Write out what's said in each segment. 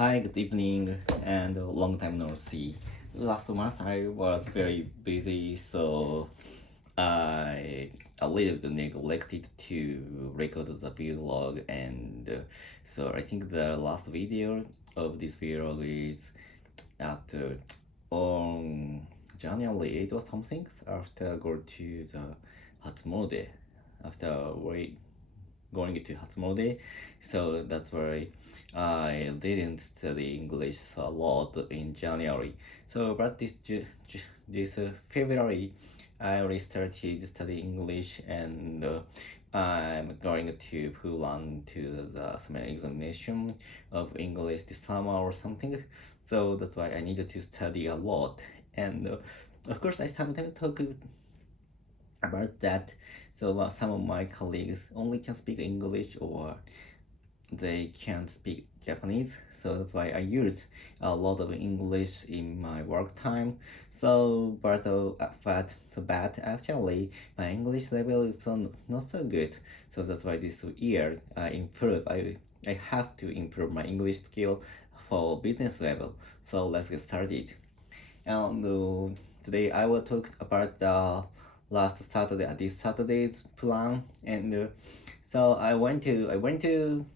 Hi, good evening, and long time no see. Last month I was very busy, so I a little neglected to record the vlog, and so I think the last video of this vlog is at on January 8th or something after go to the Hatsumode, after we going to Hatsumode, so that's why I didn't study English a lot in January. So, but this February, I already started studying English, and I'm going to plan to the summer examination of English this summer or something. So that's why I needed to study a lot, and of course I sometimes talk about that. So some of my colleagues only can speak English or they can't speak Japanese. So that's why I use a lot of English in my work time. So, but actually, my English level is not so good. So that's why this year I improve. I have to improve my English skill for business level. So let's get started. And today I will talk about the last Saturday, this Saturday's plan. And so I went to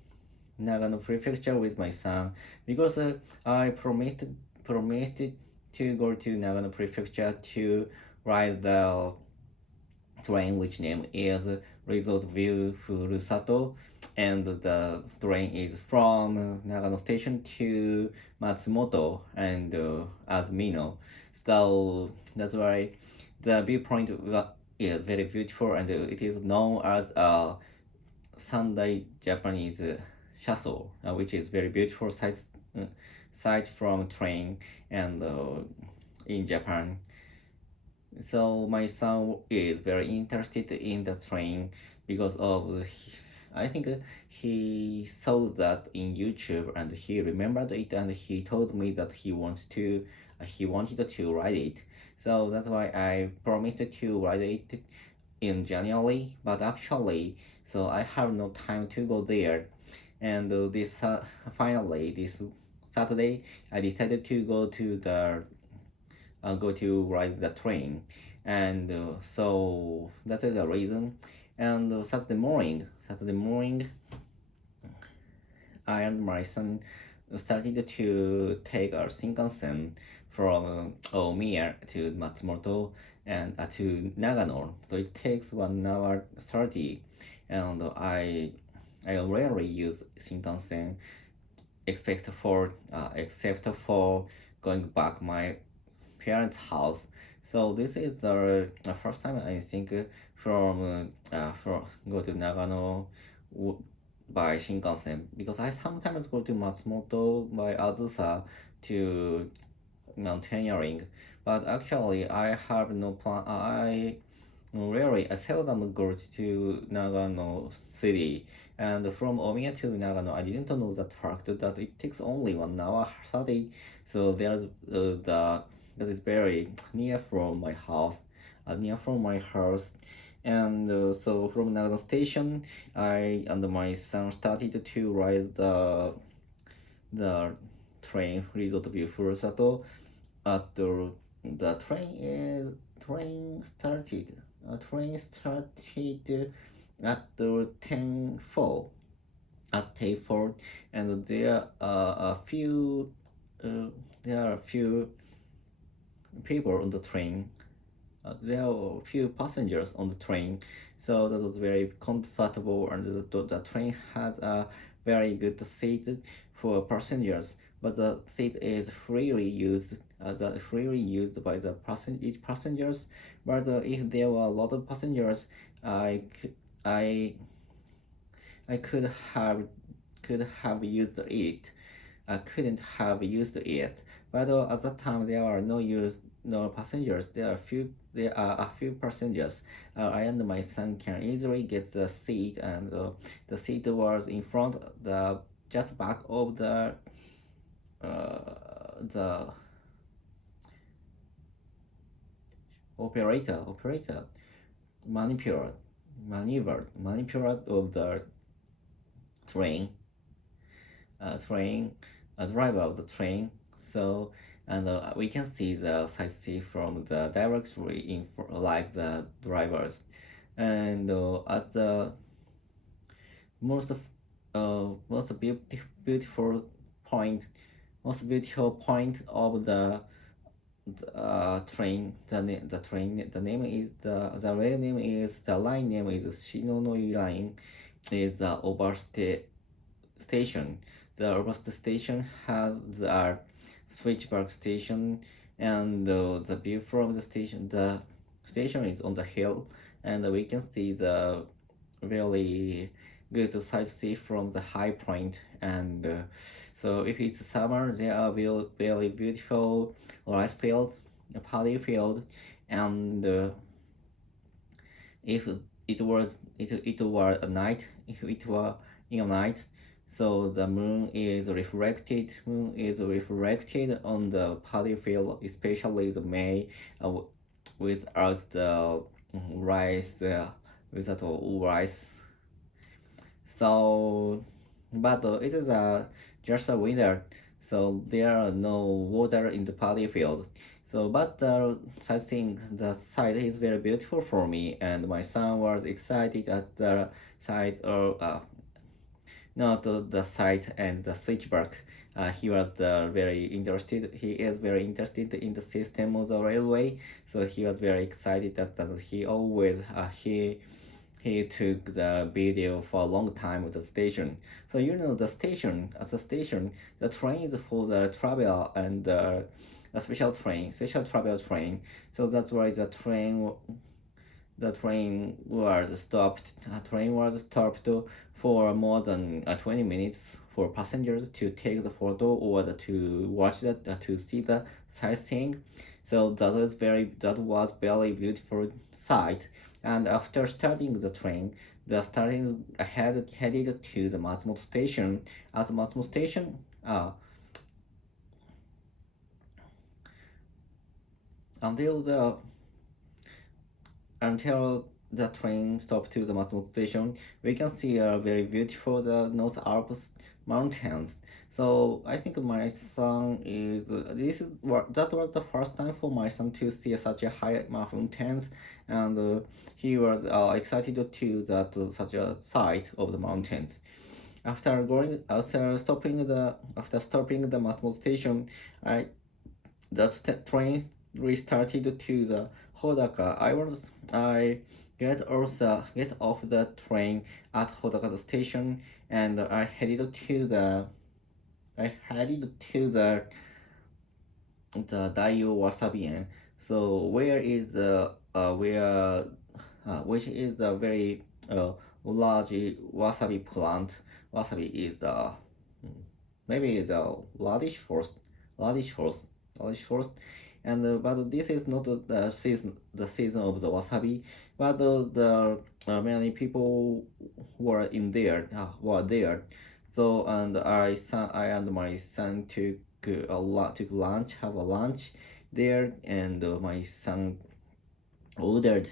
Nagano Prefecture with my son because I promised to go to Nagano Prefecture to ride the train which name is Resort View Furusato, and the train is from Nagano Station to Matsumoto and Azumino. So that's why the viewpoint is very beautiful, and it is known as a Sandai Japanese Shaso, which is very beautiful sight from train and in Japan. So my son is very interested in the train because of I think he saw that in YouTube and he remembered it, and he told me that he wanted to ride it. So that's why I promised to ride it in January, but actually, so I have no time to go there. And finally this Saturday, I decided to go to ride the train, and so that is the reason. And Saturday morning, I and my son started to take a Shinkansen from Omiya to Matsumoto and to Nagano. So it takes 1 hour 30, and I rarely use Shinkansen except for going back my parents' house. So this is the first time I think from go to Nagano by Shinkansen, because I sometimes go to Matsumoto by Azusa to mountaineering, but actually I have no plan. I seldom go to Nagano city, and from Omiya to Nagano, I didn't know that fact that it takes only 1 hour 30. So there's that is very near from my house, and so from Nagano station, I and my son started to ride the train Resort View Furusato. At the train started at the 10:04 at Tay4, and there are a few people on the train. There are a few passengers on the train, so that was very comfortable, and the train has a very good seat for passengers, but the seat is freely used by each passengers. But if there were a lot of passengers, I I could have used it. I couldn't have used it, but at that time there are no passengers. There are a few passengers. I and my son can easily get the seat, and the seat was in front, the just back of the operator manipulate of the train train driver of the train. So and we can see the sightsee from the directly in like the drivers, and at the most beautiful point, most beautiful point of the train. The name is the real name is the line name is Shinonoi line. Is the station. The Overste station has the switchback station, and the view from the station. The station is on the hill, and we can see the really good sightsee from the high point. And so if it's summer, there are very beautiful rice field, a paddy field, and if it were a night, if it were in a night, so the moon is reflected on the paddy field, especially the May, without the rice, without rice. So but it is just a winter, so there are no water in the paddy field. So but the site is very beautiful for me, and my son was excited at the site, or not the site and the switchback. He was very interested. He is very interested in the system of the railway, so he was very excited that he always he took the video for a long time at the station. So the station, at the station, the train is for the travel, and a special travel train. So that's why the train was stopped. Train was stopped for more than 20 minutes for passengers to take the photo or to watch that, to see the sightseeing. So that was very beautiful sight. And after starting the train, headed to the Matsumoto station. At the Matsumoto station, until the until the train stopped to the Matsumoto station, we can see a very beautiful the North Alps mountains. So I think my son is that was the first time for my son to see such a high mountains, and he was excited to that such a sight of the mountains. After stopping the Matsumoto station, I the train restarted to the Hodaka. I get off the train at Hodaka station, and I headed to the Daio Wasabi. So where is the where which is the very large wasabi plant. Wasabi is the maybe the radish forest, radish forest, and but this is not the season of the wasabi, but many people were there. So and I and my son took lunch, have a lunch there, and my son ordered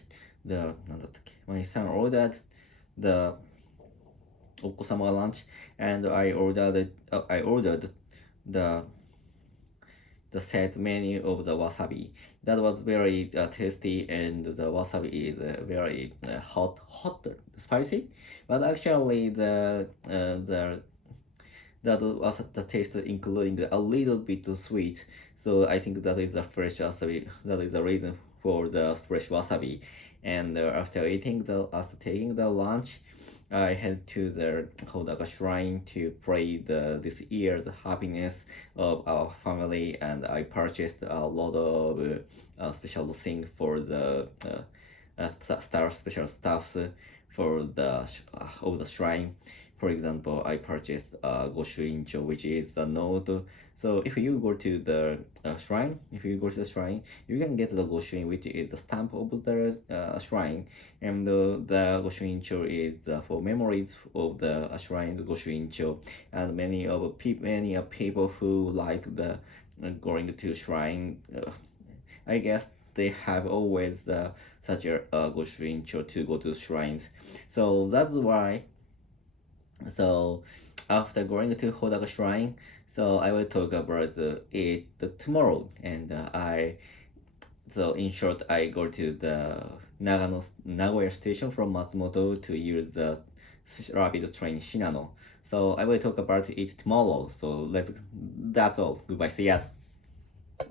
my son ordered the Okusama lunch, and I ordered the set menu of the wasabi. That was very tasty, and the wasabi is very hot, spicy. But actually, that was the taste, including a little bit sweet. So I think that is the fresh wasabi. That is the reason for the fresh wasabi. And after taking the lunch, I head to the Hodaka shrine to pray this year's happiness of our family, and I purchased a lot of special things for the special stuffs for of the shrine. For example, I purchased Goshuincho, which is the note. So if you go to the shrine, you can get the Goshuin, which is the stamp of the shrine, and the Goshuincho is for memories of the shrine's Goshuincho, and many people who like the going to shrine, I guess they have always such a Goshuincho to go to shrines. So that's why. So after going to Hodaka Shrine, so I will talk about it tomorrow. And so in short, I go to the Nagoya station from Matsumoto to use the rapid train Shinano. So I will talk about it tomorrow. So that's all. Goodbye. See ya.